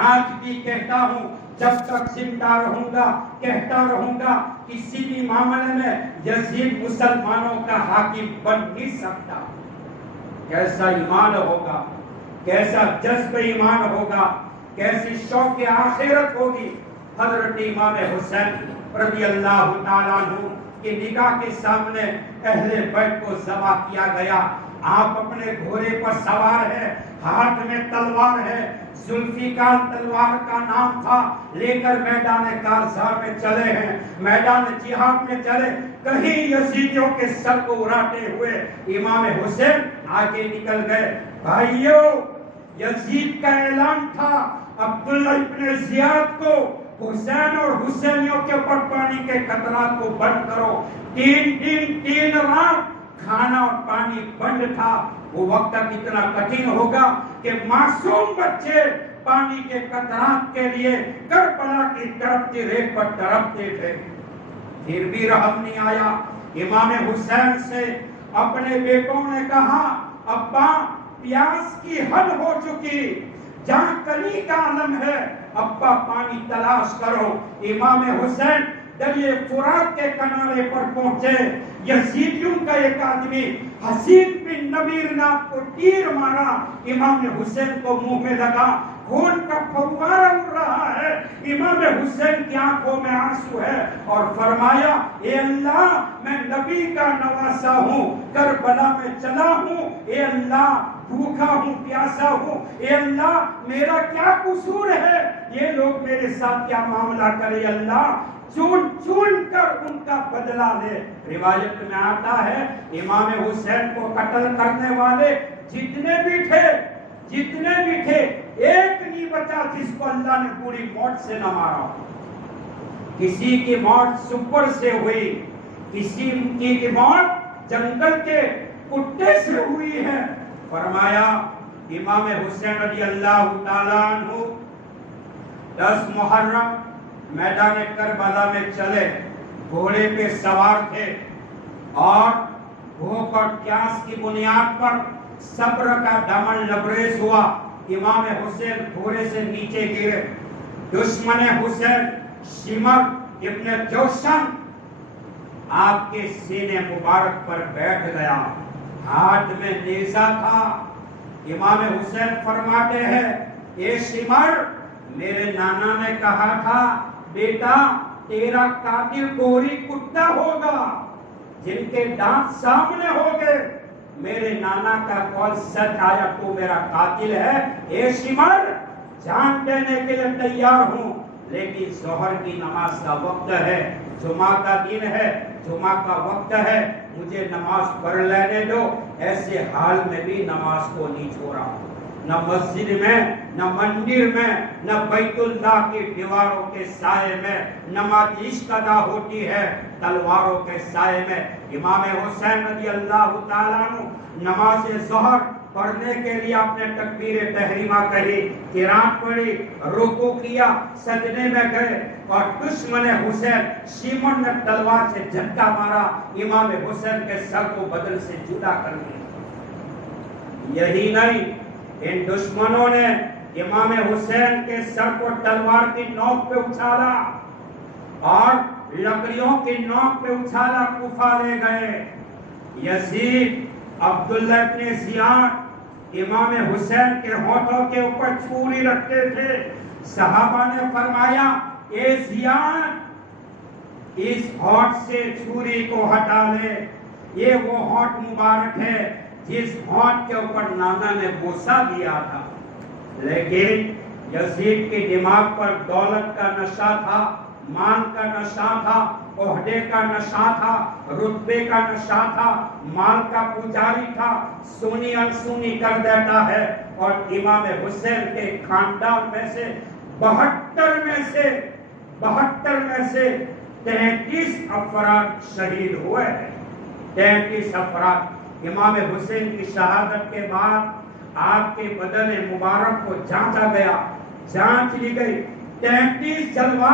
آج بھی کہتا ہوں جب تک زندہ رہوں گا کہتا رہوں گا کسی بھی معاملے میں یزید مسلمانوں کا حاکم بن نہیں سکتا۔ کیسا ایمان ہوگا، کیسا جذب ایمان ہوگا، کیسی شوق آخرت ہوگی۔ حضرت امام حسین رضی اللہ تعالیٰ عنہ کی نگاہ کے سامنے اہل بیت کو ذبح کیا گیا۔ آپ اپنے گھوڑے پر سوار ہیں، ہاتھ میں تلوار ہے، ذوالفقار تلوار کا نام تھا، لے کر میدان کارزار میں چلے ہیں، میدان جہاد میں چلے، کہیں یزیدیوں کے سر کو اڑاتے ہوئے امام حسین آگے نکل گئے۔ بھائیو یزید کا اعلان تھا عبداللہ ابن زیاد کو حسین اور حسینیوں کے اوپر پانی کے قطرات کو بند کرو۔ 3 دن 3 رات کھانا اور پانی بند تھا۔ وہ وقت اتنا کٹھن ہوگا کہ معصوم بچے پانی کے قطرات کے لیے کربلا کی طرف کی ریت پر تڑپتے تھے، پھر بھی رحم نہیں آیا۔ امام حسین سے اپنے بیٹوں نے کہا ابا پیاس کی حد ہو چکی، جہاں کلی کا عالم ہے ابا پانی تلاش کرو۔ امام حسین دریائے فرات کے کنارے پر پہنچے، یزیدیوں کا ایک آدمی حسین بن نبیر نے آپ کو تیر مارا، امام حسین کو منہ میں لگا، خون کا فوارہ اڑ رہا ہے۔ امام حسین کی آنکھوں میں آنسو ہے اور فرمایا اے اللہ میں نبی کا نواسا ہوں، کربلا میں چلا ہوں، اے اللہ بھوکا ہوں پیاسا ہوں، اے اللہ میرا کیا قصور ہے، یہ لوگ میرے ساتھ کیا معاملہ کرے، اللہ چون چون کر ان کا بدلہ لے۔ روایت میں آتا ہے امام حسین کو قتل کرنے والے جتنے بھی تھے ایک نہیں بچا جس کو اللہ نے پوری موت سے نہ مارا۔ کسی کی موت سپر سے ہوئی، کسی کی موت جنگل کے کتے سے ہوئی ہے۔ فرمایا امام حسین رضی اللہ تعالیٰ عنہ 10 محرم میدان کربلا میں چلے، گھوڑے پہ سوار تھے اور بھوک اور پیاس کی بنیاد پر صبر کا دامن لبریز ہوا۔ امام حسین گھوڑے سے نیچے گرے، دشمن حسین شمر ابن جوشن آپ کے سینے مبارک پر بیٹھ گیا، ہاتھ میں نیزہ تھا۔ امام حسین فرماتے ہیں اے شمر، میرے نانا نے کہا تھا بیٹا تیرا قاتل گوری کتا ہوگا جن کے دانت سامنے ہوگے، میرے نانا کا قول سچ آیا، تو میرا قاتل ہے۔ اے شمر جان دینے کے لیے تیار ہوں، لیکن ظہر کی نماز کا وقت ہے، جمعہ کا دن ہے، جمعہ کا وقت ہے، مجھے نماز پڑھ لینے دو۔ ایسے حال میں بھی نماز کو نہیں چھوڑا، نہ مسجد میں، نہ مندر میں، نہ بیت اللہ کی دیواروں کے سائے میں نماز عشق ادا ہوتی ہے تلواروں کے سائے میں۔ امام حسین رضی اللہ تعالیٰ عنہ نماز ظہر پڑھنے کے لیے اپنے تکبیر تحریمہ کہی، قرات پڑھی، رکوع کیا، سجدے میں گئے اور دشمن حسین شمر نے تلوار سے جھٹکا مارا، امام حسین کے سر کو بدن سے جدا کر دیا۔ یہی نہیں، ان دشمنوں نے امام حسین کے سر کو تلوار کی نوک پہ اچھالا اور لکڑیوں کی نوک پہ اچھالا، کوفہ لے گئے۔ یزید عبداللہ ابن زیاد امام حسین کے ہونٹوں کے اوپر چھری رکھتے تھے۔ صحابہ نے فرمایا اے زیاد اس ہونٹ سے چھری کو ہٹا لے، یہ وہ ہونٹ مبارک ہے جس ہونٹ کے اوپر نانا نے بوسہ دیا تھا۔ لیکن یزید کی دماغ پر دولت کا نشہ تھا، مان کا نشہ تھا، عہدے کا نشہ تھا، رتبے کا نشہ تھا، مال کا پجاری تھا، سونی انسونی کر دیتا ہے۔ اور امام حسین کے خاندان میں سے 72 میں سے 33 افراد شہید ہوئے ہیں، 33 افراد۔ امام حسین کی شہادت کے بعد آپ کے بدن مبارک کو جانچا گیا، جانچ لی گئی، 33 جلوہ،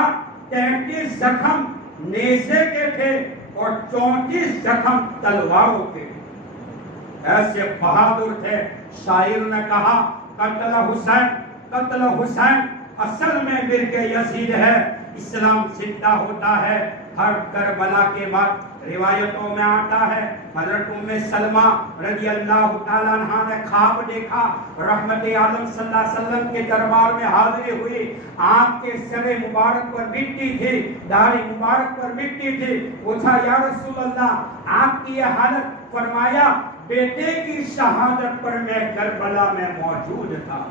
33 زخم نیزے کے تھے اور 34 زخم تلواروں کے۔ ایسے بہادر تھے۔ شاعر نے کہا قتل حسین اصل میں مرگ یزید ہے، اسلام زندہ ہوتا ہے ہر کربلا کے بعد۔ روایتوں میں آتا ہے حضرت ام سلمہ رضی اللہ تعالیٰ عنہ نے خواب دیکھا، رحمت عالم صلی اللہ علیہ وسلم کے دربار میں حاضری ہوئی، آپ کے سر مبارک پر مٹی تھی، داڑھی مبارک پر مٹی تھی۔ پوچھا یا رسول اللہ آپ کی یہ حالت؟ فرمایا بیٹے کی شہادت پر میں کربلا میں موجود تھا۔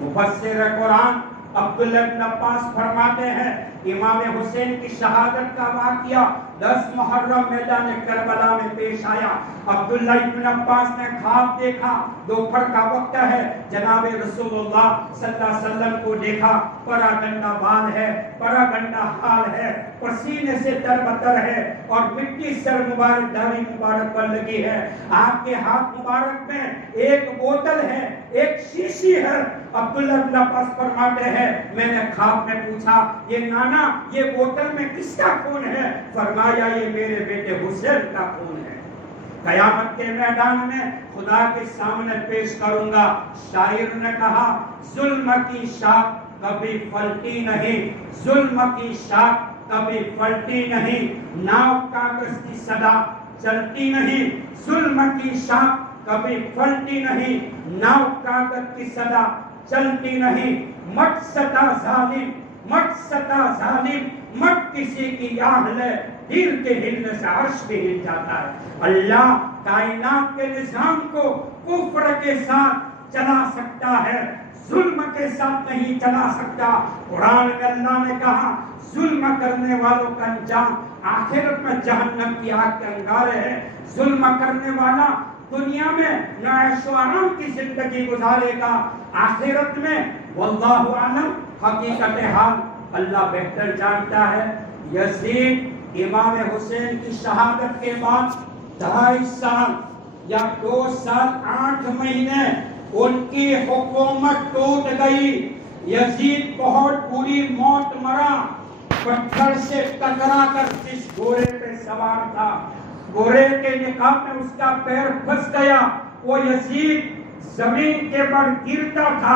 مفسر قرآن عبداللہ بن عباس فرماتے ہیں امام حسین کی شہادت کا واقعہ 10 محرم میدان کربلا میں پیش آیا۔ عبداللہ بن عباس نے خواب دیکھا، دوپہر کا وقت ہے، جناب رسول اللہ صلی اللہ علیہ وسلم کو دیکھا، پرا گندا بال ہے، پرا گندا حال ہے، پسینے سے تربتر ہے اور مٹی سر مبارک داڑھی مبارک پر لگی ہے۔ آپ کے ہاتھ مبارک میں ایک بوتل ہے، ایک شیشی ہے۔ عبداللہ بن عباس فرماتے ہیں میں نے خواب میں پوچھا یہ نانا یہ بوتل میں کس کا خون ہے؟ فرمایا یہ میرے بیٹے حسین کا خون ہے، قیامت کے میدان میں خدا کے سامنے پیش کروں گا۔ شاعر نے کہا ظلم کی شاخ کبھی پلٹی نہیں، ظلم کی شاخ کبھی پلٹی نہیں، ناؤ کاغذ کی صدا چلتی نہیں، ظلم کی شاخ کبھی پلٹی نہیں، ناؤ کاغذ کی صدا چلتی نہیں، مت ستا ظالم مت ستا ظالم، مت کسی کی آہ لے، دل کے ہلنے سے عرش بھی ہل جاتا ہے۔ اللہ کائنات کے نظام کو کفر کے ساتھ چلا سکتا ہے، ظلم کے ساتھ نہیں چلا سکتا۔ قرآن میں اللہ نے کہا ظلم کرنے والوں کا انجام آخرت میں جہنم کی آگ کے انگارے ہے۔ ظلم کرنے والا دنیا میں عیش و آرام کی زندگی گزارے گا، آخرت میں واللہ اعلم، حقیقت حال اللہ بہتر جانتا ہے۔ یزید امام حسین کی شہادت کے بعد 2.5 سال یا 2 سال 8 مہینے ان کی حکومت ٹوٹ گئی۔ یزید بہت بری موت مرا، پتھر سے ٹکرا کر جس گھوڑے پہ سوار تھا، گھوڑے کے نقاب میں اس کا پیر پھنس گیا، وہ یزید زمین کے پر گرتا تھا،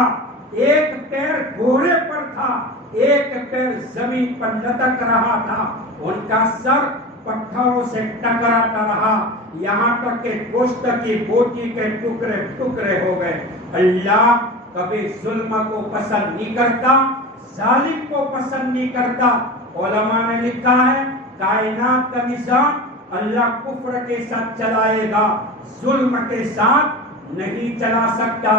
ایک پیر گھوڑے پر تھا، ایک پیر زمین پر لٹک رہا تھا، ان کا سر پتھروں سے ٹکراتا رہا، یہاں تک کہ گوشت کی بوٹی کے ٹکڑے ٹکڑے ہو گئے۔ اللہ کبھی ظلم کو پسند نہیں کرتا، ظالم کو پسند نہیں کرتا۔ علماء نے لکھا ہے کائنات کا نظام اللہ کفر کے ساتھ چلائے گا، ظلم کے ساتھ نہیں چلا سکتا۔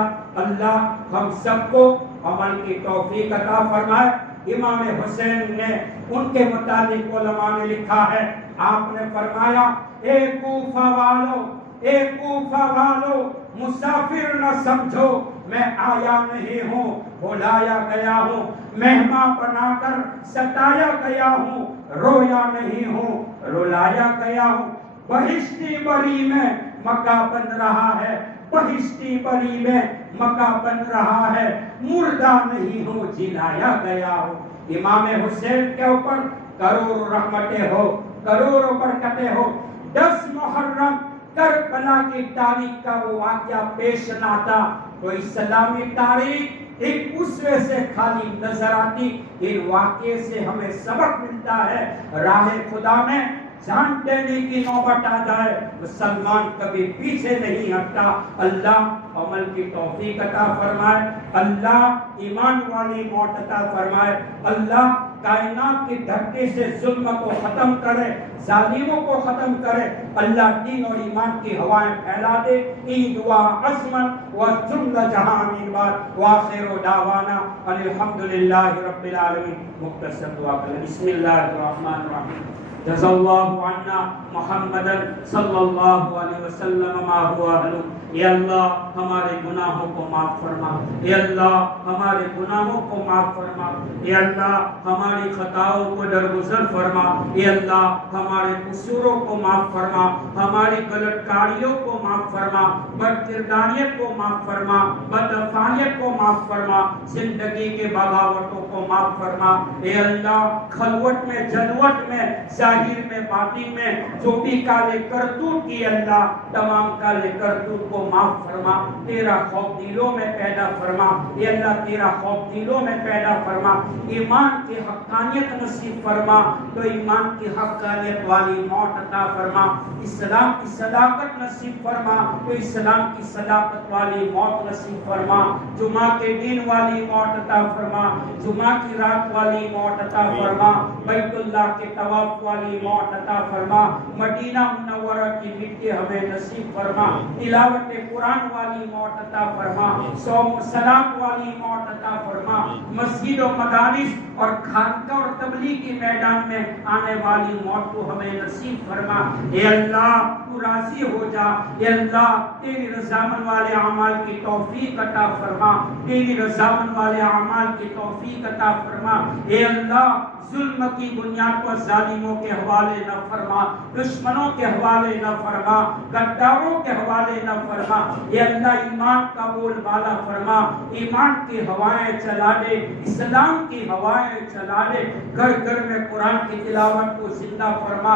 اللہ ہم سب کو عمل کی توفیق عطا فرمائے۔ امام حسین نے ان کے متعلق علماء نے لکھا ہے، آپ نے فرمایا اے کوفہ والو، اے کوفہ والو، مسافر نہ سمجھو میں آیا نہیں ہوں، بلایا گیا ہوں، مہمان بنا کر ستایا گیا ہوں، رویا نہیں ہوں، رلایا گیا ہوں۔ بہشتی بری میں مکہ بن رہا ہے، بہشتی بری میں مکہ بن رہا ہے، مردہ نہیں ہوں، جلایا گیا ہوں۔ امام حسین کے اوپر کروڑ رحمتیں ہو، کروڑوں برکتیں ہو۔ 10 محرم کربلا کی تاریخ کا وہ واقعہ پیش نہ آتا تو اسلامی تاریخ ایک اسوے سے خالی نظر آتی۔ ان واقعے سے ہمیں سبق ملتا ہے، راہ خدا میں جان دینے کی نوبت آ جائے مسلمان کبھی پیچھے نہیں ہٹتا۔ اللہ عمل کی توفیق عطا فرمائے، اللہ ایمان والی موت عطا فرمائے، اللہ کائنات کی دھرتی سے ظلم کو ختم کرے، ظالموں کو ختم کرے، اللہ دین اور ایمان کی ہوائیں پھیلا دے۔ این دعا عظمت و جملہ جہاں امین بات وآخر دعوانا ان الحمدللہ رب العالمین۔ مختصر دعا کریں۔ بسم اللہ الرحمن الرحیم۔ جزا اللہ عنا محمد صلی اللہ علیہ وسلم ما ہوا اہلہ۔ اے اللہ ہمارے گناہوں کو معاف فرما، اے اللہ ہمارے گناہوں کو معاف فرما، اے اللہ ہماری خطاؤں کو درگزر فرما، اے اللہ ہمارے قصوروں کو معاف فرما، ہماری غلط کاریوں کو معاف فرما، بد کرداریت کو معاف فرما، بد افعالیت کو معاف فرما، زندگی کے بغاوتوں کو معاف فرما۔ اے اللہ خلوت میں جلوت میں ظاہر میں باطن میں جو بھی کالے کرتوت کی اللہ تمام کالے کرتوت کو معاف فرما، تیرا خوف دلوں میں پیدا فرما، اے اللہ تیرا خوف دلوں میں پیدا فرما، ایمان کی حقانیت نصیب فرما، تو ایمان کی حقانیت والی موت عطا فرما، اسلام کی صداقت نصیب فرما، تو اسلام کی صداقت والی موت نصیب فرما، جمعہ کے دن والی موت عطا فرما، جمعہ کی رات والی موت عطا فرما، بیت اللہ کے طواف والی موت عطا فرما، مدینہ منورہ کی مٹی ہمیں نصیب فرما، تلاوت قرآن والی موت عطا فرما، صوم و صلاۃ والی موت عطا فرما، مسجد و مدارس اور خانقاہ اور تبلیغ کے میدان میں آنے والی موت کو ہمیں نصیب فرما۔ اے اللہ تو راضی ہو جا، اے اللہ تیری رضامند والے اعمال کی توفیق عطا فرما، تیری رضامند والے اعمال کی توفیق عطا فرما۔ اے اللہ ظلم کی بنیاد پر ظالموں کے حوالے نہ فرما، دشمنوں کے حوالے نہ فرما، غداروں کے حوالے نہ فرما، اے اللہ ایمان کا بول بالا فرما، ایمان کی ہوائیں چلا دے، اسلام کی ہوائیں چلا دے، گھر گھر میں قرآن کی تلاوت کو زندہ فرما،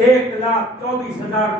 1,24,000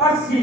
80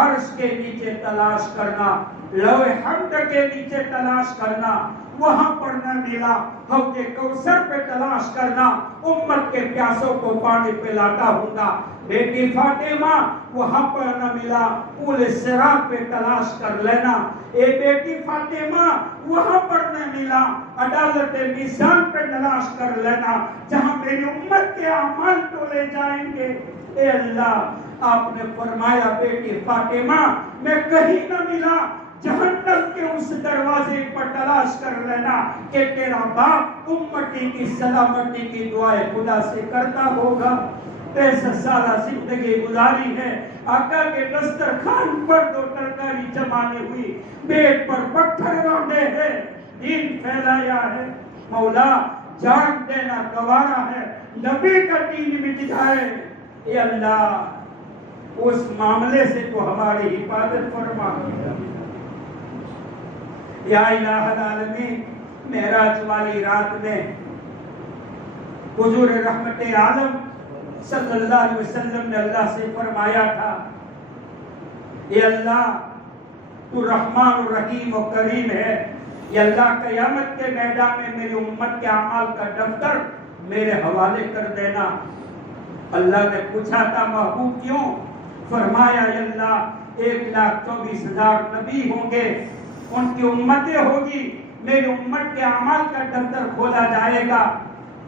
عرش کے نیچے تلاش کرنا، لوح حمد کے نیچے تلاش کرنا، وہاں پر نہ ملا، حوض کوثر پہ تلاش کرنا، امت کے پیاسوں کو پانی پلاتا ہوں گا۔ بیٹی فاطمہ وہاں پر نہ ملا، پل صراط پہ تلاش کر لینا۔ اے بیٹی فاطمہ وہاں پر نہ ملا، عدالت میزان پہ تلاش کر لینا، جہاں میری امت کے اعمال تولے جائیں گے۔ اے اللہ، آپ نے فرمایا بیٹی فاطمہ میں کہیں نہ ملا، جہنم کے اس دروازے پر تلاش کر لینا کہ تیرا باپ امتی کی سلامتی کی دعائیں خدا سے کرتا ہوگا۔ 63 سالہ زندگی گزاری ہے، آقا کے دسترخوان پر 2 ترکاری جمانے ہوئی، پیٹ پر پتھر باندھے ہیں، دین پھیلایا ہے۔ مولا جان دینا گوارا ہے، نبی کا دین مٹ جائے، اے اللہ اس معاملے سے تو ہماری حفاظت فرما۔ یا الہ العالمین، معراج والی رات میں حضور رحمت عالم صلی اللہ علیہ وسلم نے اللہ سے فرمایا تھا، اے اللہ تو رحمان و رحیم و کریم ہے، اے اللہ قیامت کے میدان میں میری امت کے اعمال کا دفتر میرے حوالے کر دینا۔ اللہ نے پوچھا تھا محبوب کیوں؟ فرمایا اے اللہ 1,24,000 نبی ہوں گے، ان کی امتیں ہوگی، میری امت کے اعمال کا دفتر کھولا جائے گا،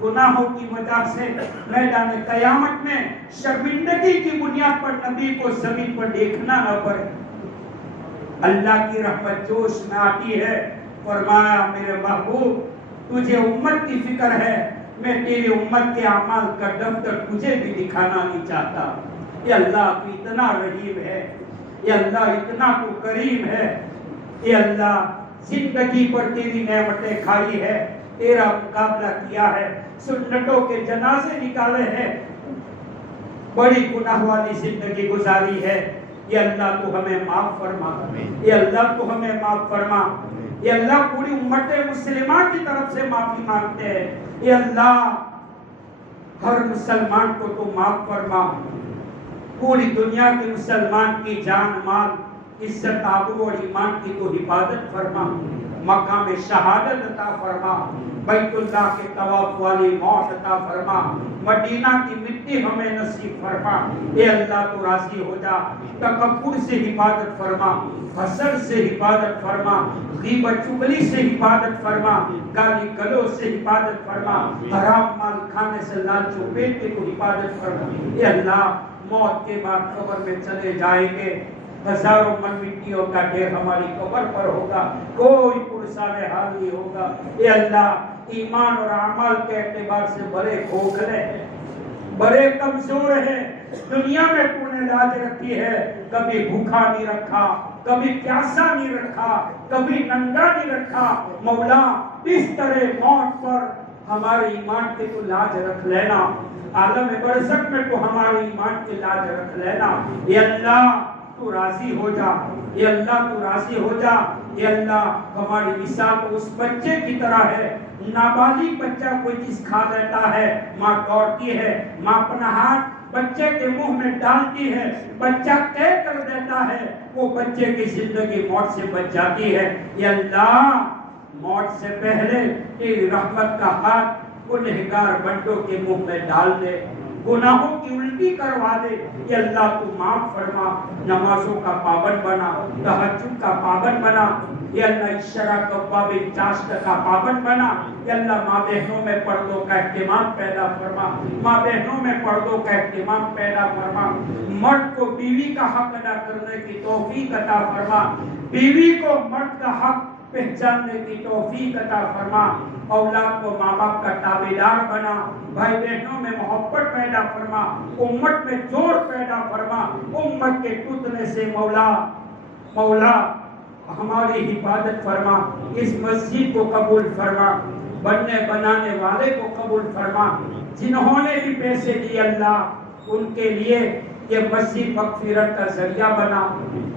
گناہوں کی وجہ سے میدان قیامت میں شرمندگی کی بنیاد پر نبی کو زمین پر دیکھنا نہ پڑے۔ اللہ کی رحمت جوش میں آتی ہے، فرمایا میرے محبوب تجھے امت کی فکر ہے، میں تیری امت کے اعمال کا دفتر تجھے بھی دکھانا نہیں چاہتا۔ یہ اللہ تو اتنا رحیم ہے، یہ اللہ اتنا تو کریم ہے، اے اللہ زندگی پر تیری نعمتیں کھائی ہے، تیرا مقابلہ کیا ہے، سنتوں کے جنازے نکالے ہیں، بڑی گناہ والی زندگی گزاری ہے، یہ اللہ تو ہمیں معاف فرما، یہ اللہ تو ہمیں معاف فرما، یہ اللہ پوری امت مسلمہ کی طرف سے معافی مانگتے ہیں، یہ اللہ ہر مسلمان کو تو معاف فرما، پوری دنیا کے مسلمان کی جان مال عزت آبرو اور ایمان کی تو حفاظت فرما، مقام شہادت عطا فرما، بیت اللہ کے طواف والی موت عطا فرما، مدینہ کی مٹی ہمیں نصیب فرما، اے اللہ تو راضی ہو جا، تکبر سے حفاظت فرما، حسد سے حفاظت فرما، غیبت چغلی سے حفاظت فرما، گالی گلوچ سے حفاظت فرما، حرام مال کھانے سے لالچ و پیٹ کی تو حفاظت فرما، اے اللہ موت کے بعد قبر میں چلے جائیں گے، ہزاروں من مٹیوں کا ڈھیر ہماری قبر پر ہوگا، کوئی پرسان حال نہیں ہوگا، اے اللہ ایمان اور اعمال کے اعتبار سے بڑے کھوکھلے ہیں، بڑے کمزور ہیں، دنیا میں تو نے لاج رکھی ہے، کبھی بھوکا نہیں رکھا، کبھی پیاسا نہیں رکھا، کبھی ننگا نہیں رکھا، مولا بستر موت پر ہمارے ایمان کے تو لاج رکھ لینا، عالم برزخ میں تو ہمارے ایمان کے لاج رکھ لینا، اے اللہ تو راضی ہو جا، اے اللہ تو راضی ہو جا، اے اللہ ہماری مثال تو اس بچے کی طرح ہے، نابالغ بچہ کوئی چیز کھا لیتا ہے، ماں دوڑتی ہے، ماں اپنا ہاتھ بچے کے منہ میں ڈالتی ہے، بچہ طے کر دیتا ہے، وہ بچے کی زندگی موت سے بچ جاتی ہے، اے اللہ موت سے پہلے تیری رحمت کا ہاتھ گنہگار بندوں کے منہ میں ڈال دے، گناہوں کی الٹی کروا دے، یہ اللہ تو معاف فرما، نمازوں کا پابند بنا، تہجد کا پابند بنا، یہ اللہ عشرہ کباب چاشت کا پابند بنا، یہ اللہ ماں بہنوں میں پردوں کا اہتمام پیدا فرما، ماں بہنوں میں پردوں کا اہتمام پیدا فرما، مرد کو بیوی کا حق ادا کرنے کی توفیق عطا فرما، بیوی کو مرد کا حق پہچاننے کی توفیق عطا فرما، اولاد کو ماں باپ کا تابعدار بنا، بھائی بہنوں میں محبت پیدا فرما، امت میں جوڑ پیدا فرما، امت کے ٹوٹنے سے مولا ہماری حفاظت فرما، اس مسجد کو قبول فرما، بننے بنانے والے کو قبول فرما، جنہوں نے بھی پیسے دیے اللہ ان کے لیے یہ مسجد مغفرت کا ذریعہ بنا،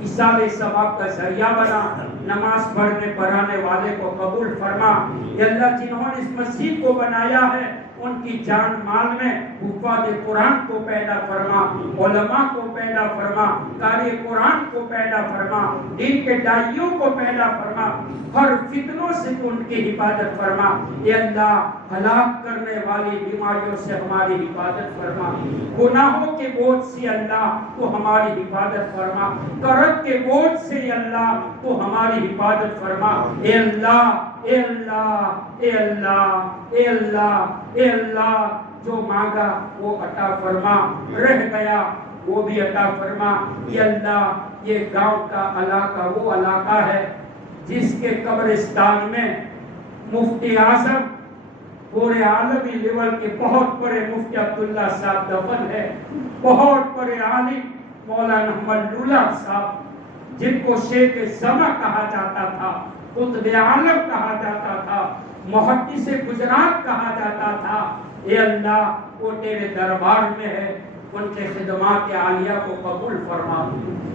ایصال ثواب کا ذریعہ بنا، نماز پڑھنے پڑھانے والے کو قبول فرما، یا اللہ جنہوں نے اس مسجد کو بنایا ہے ان کی جان مال میں حفاظ قرآن کو پیدا فرما، علماء کو پیدا فرما، قاری قرآن کو پیدا فرما، دین کے داعیوں کو پیدا فرما، ہر فتنوں سے تو ان کی حفاظت فرما۔ اے اللہ ہلاک کرنے والی بیماریوں سے ہماری حفاظت فرما، گناہوں کے بوجھ سے اللہ تو ہماری حفاظت فرما، کرب کے بوجھ سے اللہ تو ہماری حفاظت فرما۔ اے اللہ اے اللہ اے اللہ اے اللہ اے اللہ، جو مانگا وہ عطا فرما، رہ گیا وہ بھی عطا فرما۔ اے اللہ یہ گاؤں کا علاقہ وہ علاقہ ہے جس کے قبرستان میں مفتی اعظم پورے عالمی لیول کے بہت بڑے مفتی عبداللہ صاحب دفن ہے، بہت بڑے عالم مولانا محمد لولا صاحب جن کو شیخ زماں کہا جاتا تھا، قطب عالم کہا جاتا تھا، محدث گجرات کہا جاتا تھا۔ اے اللہ وہ تیرے دربار میں ہے، ان کے خدمات عالیہ کو قبول فرما۔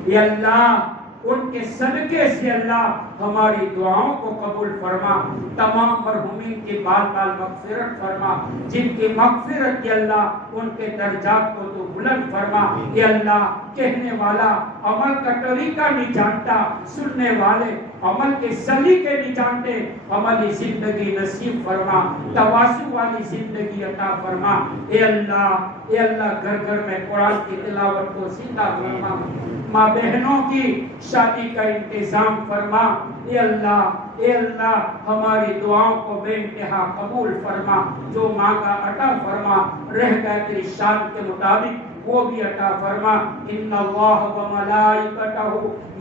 اے اللہ ان کے صدقے سے اللہ ہماری دعاؤں کو قبول فرما، تمام مرحومین کی بال بال مغفرت فرما، جن کی مغفرت یا اللہ ان کے درجات کو تو بلند فرما۔ یا اللہ کہنے والا عمل کا طریقہ نہیں جانتا، سننے والے عمل کے سلیقے نہیں جانتے، عملی زندگی نصیب فرما، تواضع والی زندگی عطا فرما۔ اے اللہ گھر گھر میں قرآن کی تلاوت کو زندہ فرما، ماں بہنوں کی شادی کا انتظام فرما۔ اے اللہ ہماری دعاؤں کو بے انتہا قبول فرما، جو مانگا عطا فرما، رہ گئے تیری شان کے مطابق وہ بھی عطا فرما۔ ان اللہ و ملائکتہ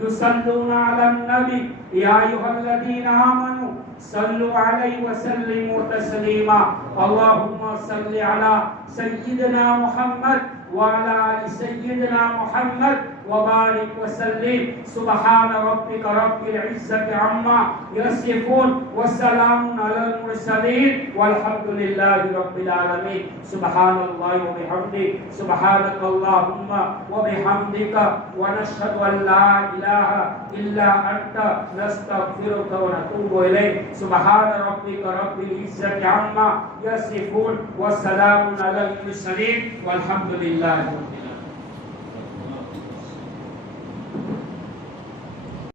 یصلون علی النبی یا ایھا الذین آمنوا صلوا علیہ وسلموا تسلیما۔ اللہم صل علی سیدنا محمد وعلى آل سيدنا محمد وبارك وسلم۔ سبحان ربك رب العزة عما يصفون وسلام على المرسلين والحمد لله رب العالمين۔ سبحان الله وبحمده، سبحانك اللهم وبحمدك، ونشهد أن لا إله إلا أنت، نستغفرك ونتوب إليك۔ سبحان ربك رب العزة عما يصفون وسلام على المرسلين والحمد لله رب العالمين۔